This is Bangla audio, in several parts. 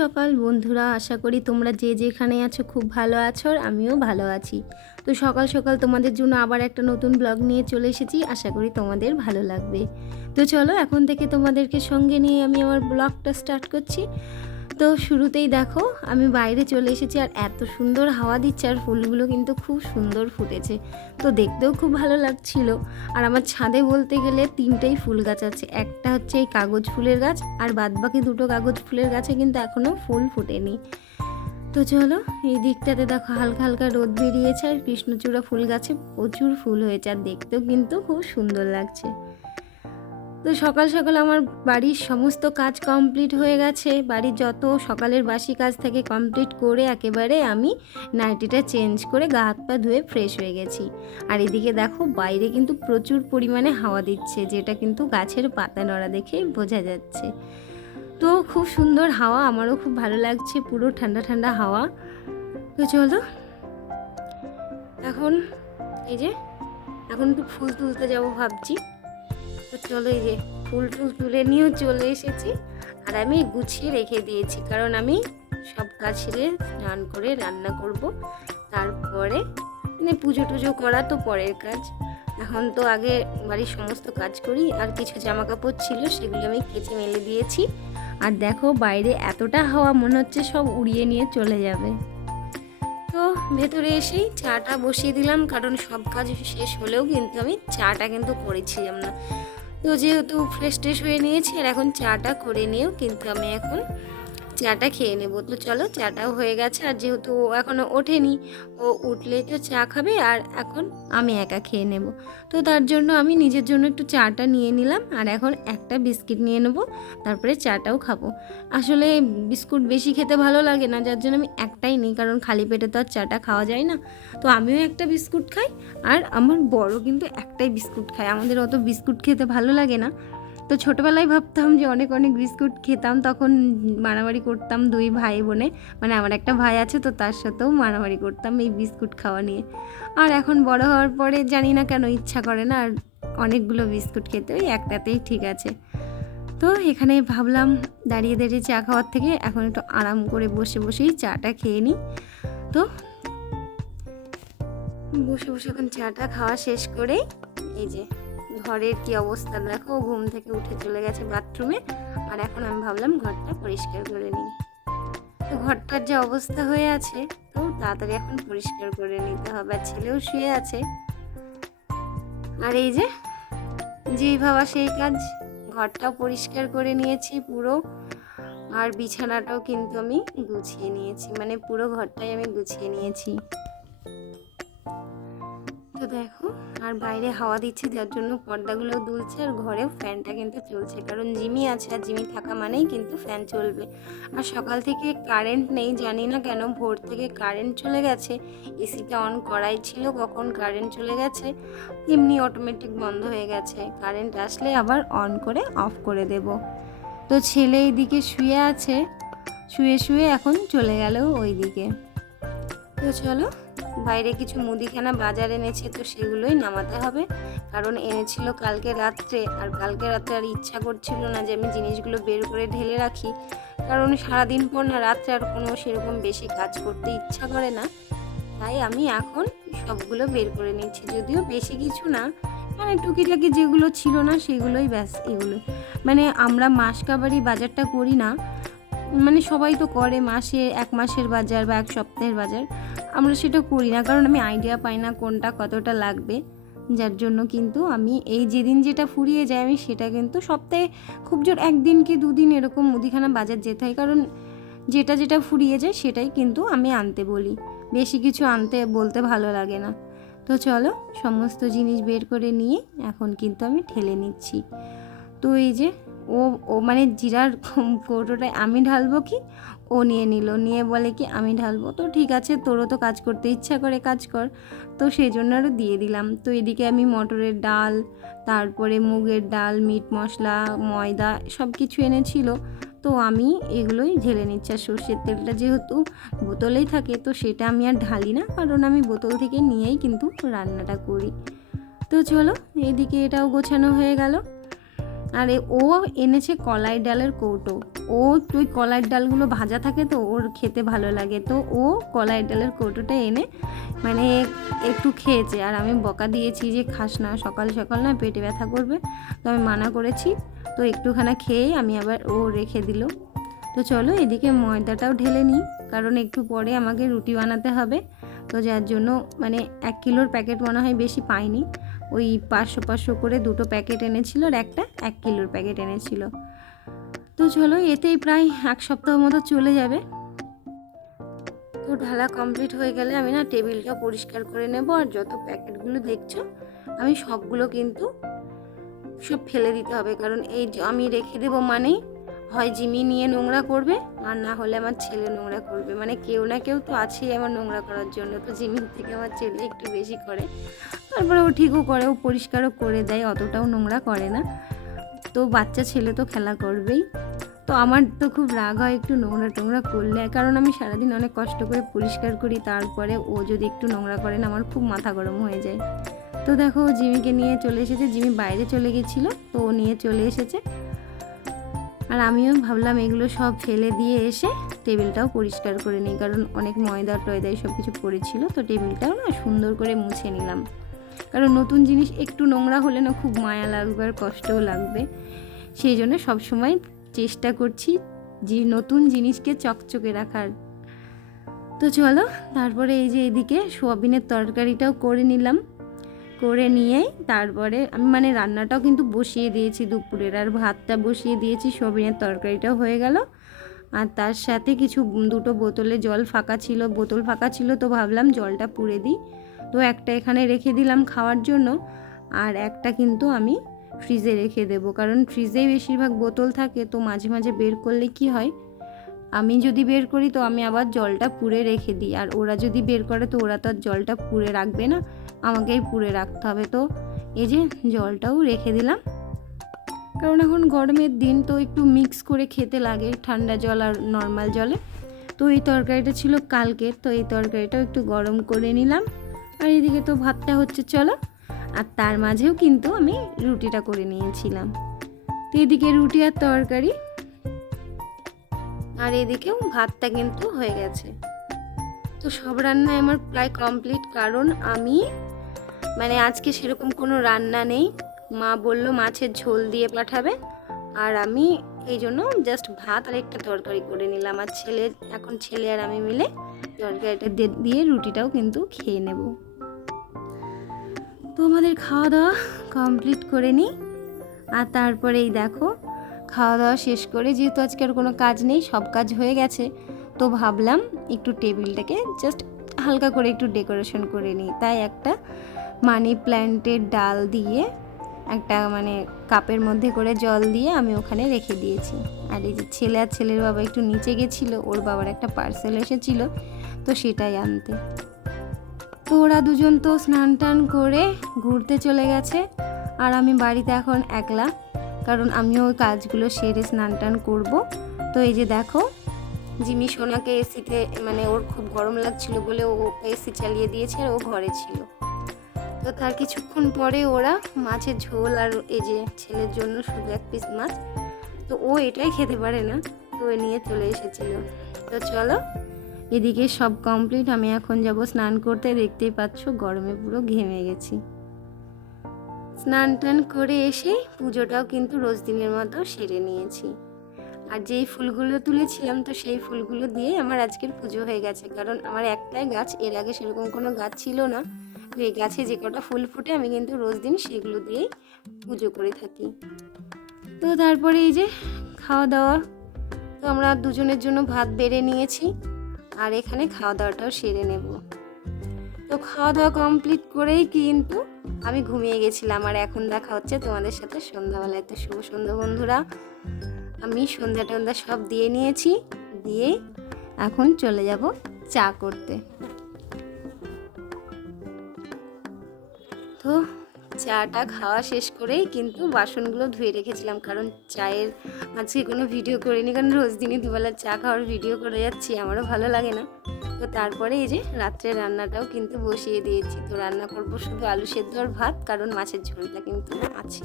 সকাল বন্ধুরা, আশা করি তোমরা যে যেখানে আছো খুব ভালো আছো আর আমিও ভালো আছি। তো সকাল সকাল তোমাদের জন্য আবার একটা নতুন ব্লগ নিয়ে চলে এসেছি। আশা করি তোমাদের ভালো লাগবে। তো চলো এখন থেকে তোমাদেরকে সঙ্গে নিয়ে আমি আমার ব্লগটা স্টার্ট করছি। তো শুরুতেই দেখো আমি বাইরে চলে এসেছি আর এত সুন্দর হাওয়া দিচ্ছে আর ফুলগুলো কিন্তু খুব সুন্দর ফুটেছে। তো দেখতেও খুব ভালো লাগছিল। আর আমার ছাদে বলতে গেলে তিনটেই ফুল গাছ আছে। একটা হচ্ছে এই কাগজ ফুলের গাছ আর বাদবাকি দুটো কাগজ ফুলের গাছে কিন্তু এখনও ফুল ফোটেনি। তো চলো এই দিকটাতে দেখো হালকা হালকা রোদ বেরিয়েছে আর কৃষ্ণচূড়া ফুল গাছে প্রচুর ফুল হয়েছে আর দেখতেও কিন্তু খুব সুন্দর লাগছে। তো সকাল সকাল আমার বাড়ির সমস্ত কাজ কমপ্লিট হয়ে গেছে। বাড়ির যত সকালের বাসি কাজ থেকে কমপ্লিট করে একেবারে আমি নাইটিটা চেঞ্জ করে গা হাত পা ধুয়ে ফ্রেশ হয়ে গেছি। আর এদিকে দেখো বাইরে কিন্তু প্রচুর পরিমাণে হাওয়া দিচ্ছে, যেটা কিন্তু গাছের পাতা নড়া দেখে বোঝা যাচ্ছে। তো খুব সুন্দর হাওয়া, আমারও খুব ভালো লাগছে, পুরো ঠান্ডা ঠান্ডা হাওয়া। তো চলো এখন এখন একটু ফুল তুলতে যাবো ভাবছি। তো চলো এই যে ফুল টুল তুলে নিয়েও চলে এসেছি আর আমি গুছিয়ে রেখে দিয়েছি, কারণ আমি সব কাজ সেরে স্নান করে রান্না করব। তারপরে পুজো টুজো করা তো পরের কাজ। এখন তো আগে বাড়ির সমস্ত কাজ করি। আর কিছু জামা কাপড় ছিল সেগুলো আমি কেচে মেলে দিয়েছি। আর দেখো বাইরে এতটা হাওয়া, মনে হচ্ছে সব উড়িয়ে নিয়ে চলে যাবে। তো ভেতরে এসেই চাটা বসিয়ে দিলাম, কারণ সব কাজ শেষ হলেও কিন্তু আমি চাটা কিন্তু করেছিলাম না। তো যেহেতু ফ্রেশ ট্রেশ হয়ে নিয়েছি আর এখন চাটা করে নিয়েও কিন্তু আমি এখন চাটা খেয়ে নেবো। তো চলো চাটাও হয়ে গেছে, আর যেহেতু ও এখনও ওঠেনি, ও উঠলেই তো চা খাবে আর এখন আমি একা খেয়ে নেব। তো তার জন্য আমি নিজের জন্য একটু চাটা নিয়ে নিলাম আর এখন একটা বিস্কিট নিয়ে নেবো, তারপরে চাটাও খাবো। আসলে বিস্কুট বেশি খেতে ভালো লাগে না, যার জন্য আমি একটাই নিই, কারণ খালি পেটে তো আর চাটা খাওয়া যায় না। তো আমিও একটা বিস্কুট খাই আর আমার বড় কিন্তু একটাই বিস্কুট খায়। আমাদের অত বিস্কুট খেতে ভালো লাগে না। তো ছোটোবেলায় ভাবতাম যে অনেক অনেক বিস্কুট খেতাম, তখন মারামারি করতাম দুই ভাই বোনে, মানে আমার একটা ভাই আছে তো তার সাথেও মারামারি করতাম এই বিস্কুট খাওয়া নিয়ে। আর এখন বড় হওয়ার পরে জানি না কেন ইচ্ছা করে না আর অনেকগুলো বিস্কুট খেতে, ওই একটাতেই ঠিক আছে। তো এখানে ভাবলাম দাঁড়িয়ে দাঁড়িয়ে চা খাওয়ার থেকে এখন একটু আরাম করে বসে বসেই চাটা খেয়ে নিই। তো বসে বসে এখন চাটা খাওয়া শেষ করে এই যে ঘরের কি অবস্থা দেখো, ঘুম থেকে উঠে চলে গেছে বাথরুমে। আর এখন আমি ভাবলাম ঘরটা পরিষ্কার করে নিই। তো ঘরটার যে অবস্থা হয়ে আছে, তো তাড়াতাড়ি এখন পরিষ্কার করে নিতে হবে। আর ছেলেও শুয়ে আছে। আর এই যে যেই ভাবা সেই কাজ, ঘরটাও পরিষ্কার করে নিয়েছি পুরো। আর বিছানাটাও কিন্তু আমি গুছিয়ে নিয়েছি, মানে পুরো ঘরটাই আমি গুছিয়ে নিয়েছি। তো দেখো আর বাইরে হাওয়া দিচ্ছে, যার জন্য পর্দাগুলো দুলছে আর ঘরেও ফ্যানটা কিন্তু চলছে, কারণ জিমি আছে আর জিমি থাকা মানেই কিন্তু ফ্যান চলবে। আর সকাল থেকে কারেন্ট নেই, জানি না কেন ভোর থেকে কারেন্ট চলে গেছে। এসিটা অন করাই ছিল, কখন কারেন্ট চলে গেছে, এমনি অটোমেটিক বন্ধ হয়ে গেছে। কারেন্ট আসলে আবার অন করে অফ করে দেব। তো ছেলে এইদিকে শুয়ে আছে, শুয়ে শুয়ে এখন চলে গেল ওই দিকে। তো চলো বাইরে কিছু মুদিখানা বাজার এনেছে, তো সেগুলোই নামাতে হবে, কারণ এনেছিল কালকে রাত্রে। আর কালকে রাত্রে আর ইচ্ছা করছিল না যে আমি জিনিসগুলো বের করে ঢেলে রাখি, কারণ সারাদিন পর না রাত্রে আর কোনো সেরকম বেশি কাজ করতে ইচ্ছা করে না। তাই আমি এখন সবগুলো বের করে নিচ্ছি, যদিও বেশি কিছু না, মানে টুকিটাকি যেগুলো ছিল না সেগুলোই ব্যাস। এগুলো মানে আমরা মাসকাবারি বাজারটা করি না, মানে সবাই তো করে মাসে এক মাসের বাজার বা এক সপ্তাহের বাজার, আমরা সেটা করি না, কারণ আমি আইডিয়া পাই না কোনটা কতটা লাগবে। যার জন্য কিন্তু আমি এই যেদিন যেটা ফুরিয়ে যায় আমি সেটা কিন্তু সপ্তাহে খুব জোর একদিন কি দুদিন এরকম মুদিখানা বাজার যেতে হয়, কারণ যেটা যেটা ফুরিয়ে যায় সেটাই কিন্তু আমি আনতে বলি, বেশি কিছু আনতে বলতে ভালো লাগে না। তো চলো সমস্ত জিনিস বের করে নিয়ে এখন কিন্তু আমি ঠেলে নিচ্ছি। তো এই যে ও ও মানে জিরার কৌটোটায় আমি ঢালবো কি, ও নিয়ে নিল, নিয়ে বলে কি আমি ঢালবো। তো ঠিক আছে, তোরও তো কাজ করতে ইচ্ছা করে, কাজ কর। তো সেই জন্য আরও দিয়ে দিলাম। তো এদিকে আমি মটরের ডাল, তারপরে মুগের ডাল, মিট মশলা, ময়দা সব কিছু এনেছিল, তো আমি এগুলোই ঢেলে নিচ্ছি। আর সর্ষের তেলটা যেহেতু বোতলেই থাকে, তো সেটা আমি আর ঢালি না, কারণ আমি বোতল থেকে নিয়েই কিন্তু রান্নাটা করি। তো চলো এইদিকে এটাও গোছানো হয়ে গেল। আর ও এনেছে কলাই ডালের কৌটো। ও ওই কলাই ডালগুলো ভাজা থাকে তো ওর খেতে ভালো লাগে, তো ও কলাই ডালের কৌটোটা এনে মানে একটু খেয়েছে। আর আমি বকা দিয়েছি যে খাস না, সকাল সকাল না পেটে ব্যথা করবে, তো আমি মানা করেছি। তো একটুখানা খেয়েই আমি আবার ও রেখে দিল। তো চলো এদিকে ময়দাটাও ঢেলে নিই, কারণ একটু পরে আমাকে রুটি বানাতে হবে। তো যার জন্য মানে 1 কিলোর প্যাকেট মনে হয় বেশি পাইনি, ওই 500 করে 2টো প্যাকেট এনেছিল আর একটা 1 কিলোর প্যাকেট এনেছিল। তো চলো এতেই প্রায় 1 সপ্তাহ মতো চলে যাবে। তো ঢালা কমপ্লিট হয়ে গেলে আমি না টেবিলটা পরিষ্কার করে নেব। আর যত প্যাকেটগুলো দেখছো আমি সবগুলো কিন্তু সব ফেলে দিতে হবে, কারণ এই আমি রেখে দেবো মানেই হয় জিমি নিয়ে নোংরা করবে, আর না হলে আমার ছেলে নোংরা করবে। মানে কেউ না কেউ তো আছেই আমার নোংরা করার জন্য। তো জিমির থেকে আমার ছেলে একটু বেশি করে, তারপরে ও ঠিকও করে, ও পরিষ্কারও করে দেয়, অতটাও নোংরা করে না। তো বাচ্চা ছেলে তো খেলা করবেই। তো আমার তো খুব রাগ হয় একটু নোংরা টোংরা করলে, কারণ আমি সারাদিন অনেক কষ্ট করে পরিষ্কার করি, তারপরে ও যদি একটু নোংরা করে না আমার খুব মাথা গরম হয়ে যায়। তো দেখো জিমিকে নিয়ে চলে এসেছে, জিমি বাইরে চলে গেছিলো তো ও নিয়ে চলে এসেছে। আর আমিও ভাবলাম এগুলো সব ফেলে দিয়ে এসে টেবিলটাও পরিষ্কার করে নিই, কারণ অনেক ময়দা টয়দা সব কিছু পড়েছিল। তো টেবিলটাও না সুন্দর করে মুছে নিলাম, কারণ নতুন জিনিস একটু নোংরা হলে না খুব মায়া লাগবে আর কষ্টও লাগবে। সেই জন্য সবসময় চেষ্টা করছি যে নতুন জিনিসকে চকচকে রাখার। তো চলো তারপরে এই যে এদিকে সোয়াবিনের তরকারিটাও করে নিলাম, করে নিয়েই তারপরে আমি মানে রান্নাটাও কিন্তু বসিয়ে দিয়েছি দুপুরের, আর ভাতটা বসিয়ে দিয়েছি, সোয়াবিনের তরকারিটাও হয়ে গেল। আর তার সাথে কিছু 2টো বোতলে জল ফাঁকা ছিল, বোতল ফাঁকা ছিল, তো ভাবলাম জলটা পুড়ে দিই। তো একটা এখানে রেখে দিলাম খাওয়ার জন্য, আর একটা কিন্তু আমি ফ্রিজে রেখে দেবো, কারণ ফ্রিজেই বেশিরভাগ বোতল থাকে। তো মাঝে মাঝে বের করলে কি হয়, আমি যদি বের করি তো আমি আবার জলটা পুড়ে রেখে দিই, আর ওরা যদি বের করে তো ওরা তো আর জলটা পুড়ে রাখবে না, আমাকেই পুড়ে রাখতে হবে। তো এই যে জলটাও রেখে দিলাম, কারণ এখন গরমের দিন তো একটু মিক্স করে খেতে লাগে ঠান্ডা জল আর নর্মাল জলে। তো এই তরকারিটা ছিল কালকের, তো এই তরকারিটাও একটু গরম করে নিলাম। আর এদিকে তো ভাতটা হচ্ছে চলো, আর তার মাঝেও কিন্তু আমি রুটিটা করে নিয়েছিলাম। তো এদিকে রুটি আর তরকারি, আর এদিকেও ভাতটা কিন্তু হয়ে গেছে। তো সব রান্নায় আমার প্রায় কমপ্লিট, কারণ আমি মানে আজকে সেরকম কোনো রান্না নেই। মা বলল মাছের ঝোল দিয়ে পাঠাবে, আর আমি এই জন্য জাস্ট ভাত আর একটা তরকারি করে নিলাম। আর এখন ছেলে আর আমি মিলে তরকারিটা দিয়ে রুটিটাও কিন্তু খেয়ে নেব। তো আমাদের খাওয়া দাওয়া কমপ্লিট করে নিই, আর তারপরে এই দেখো খাওয়া দাওয়া শেষ করে, যেহেতু আজকে আর কোনো কাজ নেই, সব কাজ হয়ে গেছে, তো ভাবলাম একটু টেবিলটাকে জাস্ট হালকা করে একটু ডেকোরেশন করে নিই। তাই একটা মানি প্ল্যান্টের ডাল দিয়ে একটা মানে কাপের মধ্যে করে জল দিয়ে আমি ওখানে রেখে দিয়েছি। আর এই যে ছেলে আর ছেলের বাবা একটু নিচে গেছিলো, ওর বাবার একটা পার্সেল এসেছিল, তো সেটাই আনতে। তো ওরা দুজন তো স্নান টান করে ঘুরতে চলে গেছে, আর আমি বাড়িতে এখন একলা, কারণ আমিও ওই কাজগুলো সেরে স্নান টান করবো। তো এই যে দেখো জিমি সোনাকে এসিতে মানে ওর খুব গরম লাগছিল বলে ও এসি চালিয়ে দিয়েছে, আর ও ঘরে ছিল। তো তার কিছুক্ষণ পরে ওরা মাছের ঝোল আর এই যে ছেলের জন্য শুধু 1 পিস মাছ, তো ও এটাই খেতে পারে না, তো এ নিয়ে চলে এসেছিল। তো চলো এদিকে সব কমপ্লিট, আমি এখন যাব স্নান করতে। দেখতেই পাচ্ছ গরমে পুরো ঘেমে গেছি। স্নান টান করে এসে পুজোটাও কিন্তু রোজ দিনের মতো সেরে নিয়েছি। আর যেই ফুলগুলো তুলেছিলাম তো সেই ফুলগুলো দিয়ে আমার আজকের পুজো হয়ে গেছে, কারণ আমার একটাই গাছ, এর আগে সেরকম কোনো গাছ ছিল না। তো এই গাছে যে কটা ফুল ফুটে আমি কিন্তু রোজ দিন সেগুলো দিয়েই পুজো করে থাকি। তো তারপরে এই যে খাওয়া দাওয়া, তো আমরা দুজনের জন্য ভাত বেড়ে নিয়েছি, আর এখানে খাওয়া দাওয়াটাও সেরে নেব। তো খাওয়া দাওয়া কমপ্লিট করেই কিন্তু আমি ঘুমিয়ে গেছিলাম, আর এখন দেখা হচ্ছে তোমাদের সাথে সন্ধ্যাবেলায়। তো শুভ সন্ধ্যা বন্ধুরা, আমি সন্ধ্যা টন্ধ্যা সব দিয়ে নিয়েছি, দিয়ে এখন চলে যাব চা করতে। তো চাটা খাওয়া শেষ করেই কিন্তু বাসনগুলো ধুয়ে রেখেছিলাম, কারণ চায়ের আজকে কোনো ভিডিও করিনি, কারণ রোজ দিনই দুবেলা চা খাওয়ার ভিডিও করে যাচ্ছি, আমারও ভালো লাগে না। তো তারপরে এই যে রাত্রে রান্নাটাও কিন্তু বসিয়ে দিয়েছি। তো রান্না করব শুধু আলু সেদ্ধ আর ভাত, কারণ মাছের ঝোলটা কিন্তু আছে।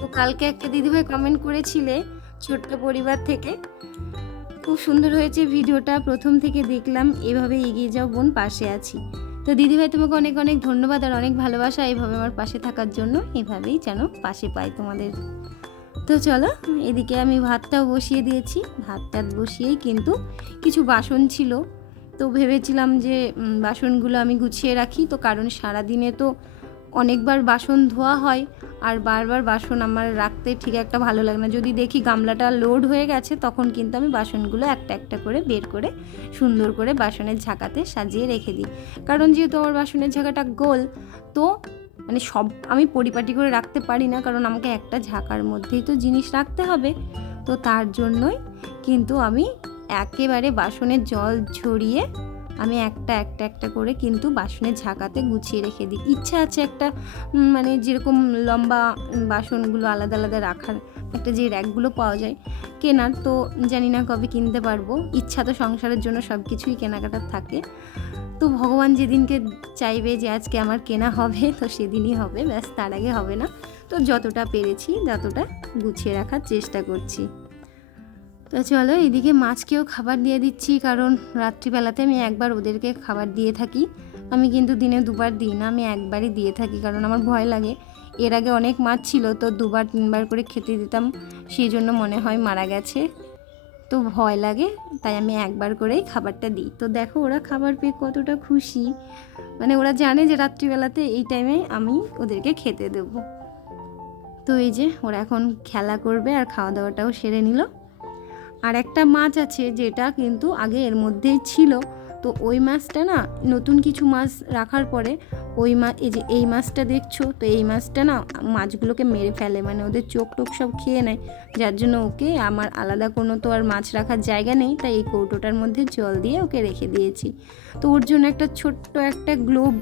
তো কালকে একটা দিদিভাই কমেন্ট করেছিলে ছোট্ট পরিবার থেকে, খুব সুন্দর হয়েছে ভিডিওটা, প্রথম থেকে দেখলাম, এভাবে এগিয়ে যাও বোন, পাশে আছি। তো দিদিভাই তোমাকে অনেক অনেক ধন্যবাদ আর অনেক ভালোবাসা এইভাবে আমার পাশে থাকার জন্য, এভাবেই যেন পাশে পাই তোমাদের। তো চলো, এদিকে আমি ভাতটাও বসিয়ে দিয়েছি। ভাতটা বসিয়েই কিন্তু কিছু বাসন ছিল, তো ভেবেছিলাম যে বাসনগুলো আমি গুছিয়ে রাখি, তো কারণ সারাদিনে তো অনেকবার বাসন ধোয়া হয় আর বারবার বাসন আমার রাখতে ঠিক একটা ভালো লাগে না। যদি দেখি গামলাটা লোড হয়ে গেছে তখন কিন্তু আমি বাসনগুলো একটা একটা করে বের করে সুন্দর করে বাসনের ঝাঁকাতে সাজিয়ে রেখে দিই। কারণ যেহেতু আমার বাসনের ঝাঁকাটা গোল, তো মানে সব আমি পরিপাটি করে রাখতে পারি না, কারণ আমাকে একটা ঝাঁকার মধ্যেই তো জিনিস রাখতে হবে। তো তার জন্যই কিন্তু আমি একেবারে বাসনের জল ঝরিয়ে আমি একটা একটা করে কিন্তু বাসনের ঝাঁকাতে গুছিয়ে রেখে দিই। ইচ্ছা আছে একটা মানে যেরকম লম্বা বাসনগুলো আলাদা আলাদা রাখার একটা যে র্যাকগুলো পাওয়া যায় কেনার, তো জানি না কবে কিনতে পারবো। ইচ্ছা তো সংসারের জন্য সব কিছুই কেনাকাটার থাকে, তো ভগবান যেদিনকে চাইবে যে আজকে আমার কেনা হবে তো সেদিনই হবে, ব্যাস, তার আগে হবে না। তো যতটা পেরেছি ততটা গুছিয়ে রাখার চেষ্টা করছি। তো চলো, এদিকে মাছকেও খাবার দিয়ে দিচ্ছি, কারণ রাত্রিবেলাতে আমি একবার ওদেরকে খাবার দিয়ে থাকি। আমি কিন্তু দিনে দুবার দিই না, আমি একবারই দিয়ে থাকি, কারণ আমার ভয় লাগে। এর আগে অনেক মাছ ছিল, তো দুবার তিনবার করে খেতে দিতাম, সেই জন্য মনে হয় মারা গেছে, তো ভয় লাগে, তাই আমি একবার করেই খাবারটা দিই। তো দেখো ওরা খাবার পেয়ে কতটা খুশি, মানে ওরা জানে যে রাত্রিবেলাতে এই টাইমে আমি ওদেরকে খেতে দেব। তো এই যে ওরা এখন খেলা করবে আর খাওয়া দাওয়াটাও সেরে নিল। আর একটা মাছ আছে যেটা কিন্তু আগে এর মধ্যেই ছিল, তো ওই মাছটা না, নতুন কিছু মাছ রাখার পরে ওই এই যে এই মাছটা দেখছো, তো এই মাছটা না মাছগুলোকে মেরে ফেলে, মানে ওদের চোখ টোক সব খেয়ে নেয়, যার জন্য ওকে আমার আলাদা কোনো তো আর মাছ রাখার জায়গা নেই, তাই এই কৌটোটার মধ্যে জল দিয়ে ওকে রেখে দিয়েছি। তো ওর জন্য একটা ছোট্ট একটা গ্লোব,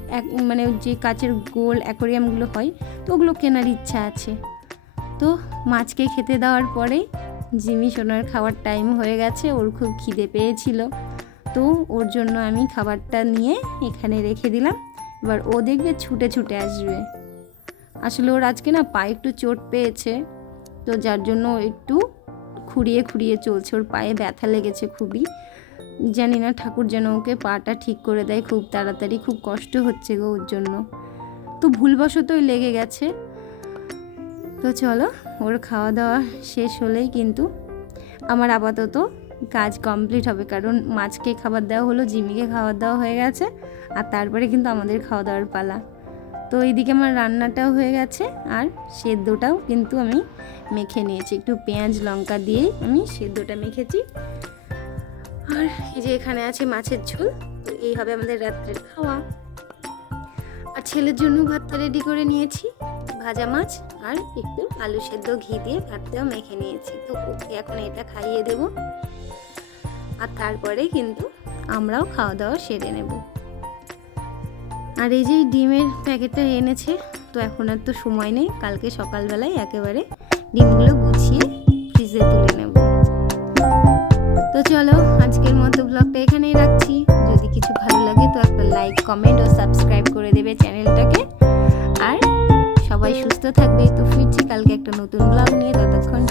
মানে যে কাচের গোল অ্যাকোরিয়ামগুলো হয়, তো ওগুলো কেনার ইচ্ছা আছে। তো মাছকে খেতে দেওয়ার পরেই জিমি সোনার খাওয়ার টাইম হয়ে গেছে, ওর খুব খিদে পেয়েছিল, তো ওর জন্য আমি খাবারটা নিয়ে এখানে রেখে দিলাম। এবার ও দেখবে ছুটে ছুটে আসবে। আসলে ওর আজকে না পায়ে একটু চোট পেয়েছে, তো যার জন্য একটু খুঁড়িয়ে খুঁড়িয়ে চলছে, ওর পায়ে ব্যথা লেগেছে খুবই। জানি না ঠাকুর যেন ওকে পাটা ঠিক করে দেয় খুব তাড়াতাড়ি, খুব কষ্ট হচ্ছে গো ওর জন্য, তো ভুলবশতই লেগে গেছে। তো চলো, ওর খাওয়া দাওয়া শেষ হলেই কিন্তু আমার আপাতত কাজ কমপ্লিট হবে, কারণ মাছকে খাবার দেওয়া হলো, জিমিকে খাবার দেওয়া হয়ে গেছে, আর তারপরে কিন্তু আমাদের খাওয়া দাওয়ার পালা। তো এইদিকে আমার রান্নাটাও হয়ে গেছে আর সেদ্ধটাও কিন্তু আমি মেখে নিয়েছি, একটু পেঁয়াজ লঙ্কা দিয়েই আমি সেদ্ধটা মেখেছি। আর এই যে এখানে আছে মাছের ঝোল, তো এই হবে আমাদের রাত্রের খাওয়া। আর ছেলের জন্য ভাতটা রেডি করে নিয়েছি, ভাজা মাছ আর একটু আলু সেদ্ধ ঘি দিয়ে ভাতটাও মেখে নিয়েছি, তো ওকে এখন এটা খাইয়ে দেব, আর তারপরে কিন্তু আমরাও খাওয়া দাওয়া সেরে নেব। আর এই যে ডিমের প্যাকেটটা এনেছে, তো এখন আর তো সময় নেই, কালকে সকালবেলায় একেবারে ডিমগুলো গুছিয়ে ফ্রিজে তুলে নেব। তো চলো, আজকের মতো ব্লগটা এখানেই রাখছি। যদি কিছু ভালো লাগে তো একটা লাইক, কমেন্ট ও সাবস্ক্রাইব করে দেবে চ্যানেলটাকে। আর সবাই সুস্থ থাকবে। তো ফিরছি কালকে একটা নতুন ব্লগ নিয়ে, ততক্ষণ